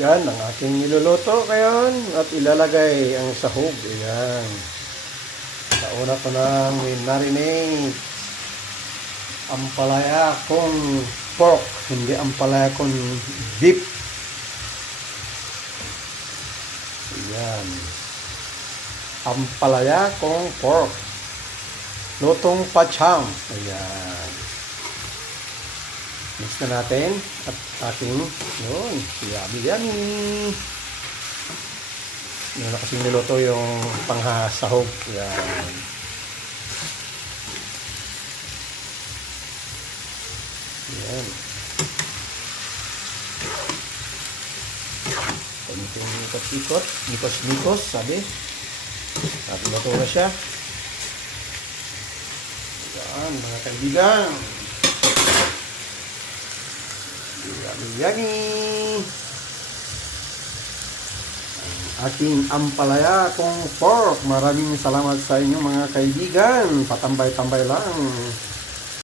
Yan ang aking niluluto ngayon at ilalagay ang sahog. Ayan. Nauna ko nang marinate ang palaya kong pork, hindi ang palaya kong beef. Ayan. Ang palaya kong pork. Lutong pacham. Ayan. Mix na natin at ating yun, yummy. Yun na kasing niluto yung panghasahog. Yan. Yan. Konting ikot-ikot, nikos-nikos, sabi. At luto na siya. Yan, mga kaibigan. Yummy. Aking ampalaya kong pork. Maraming salamat sa inyo mga kaibigan. Patambay-tambay lang.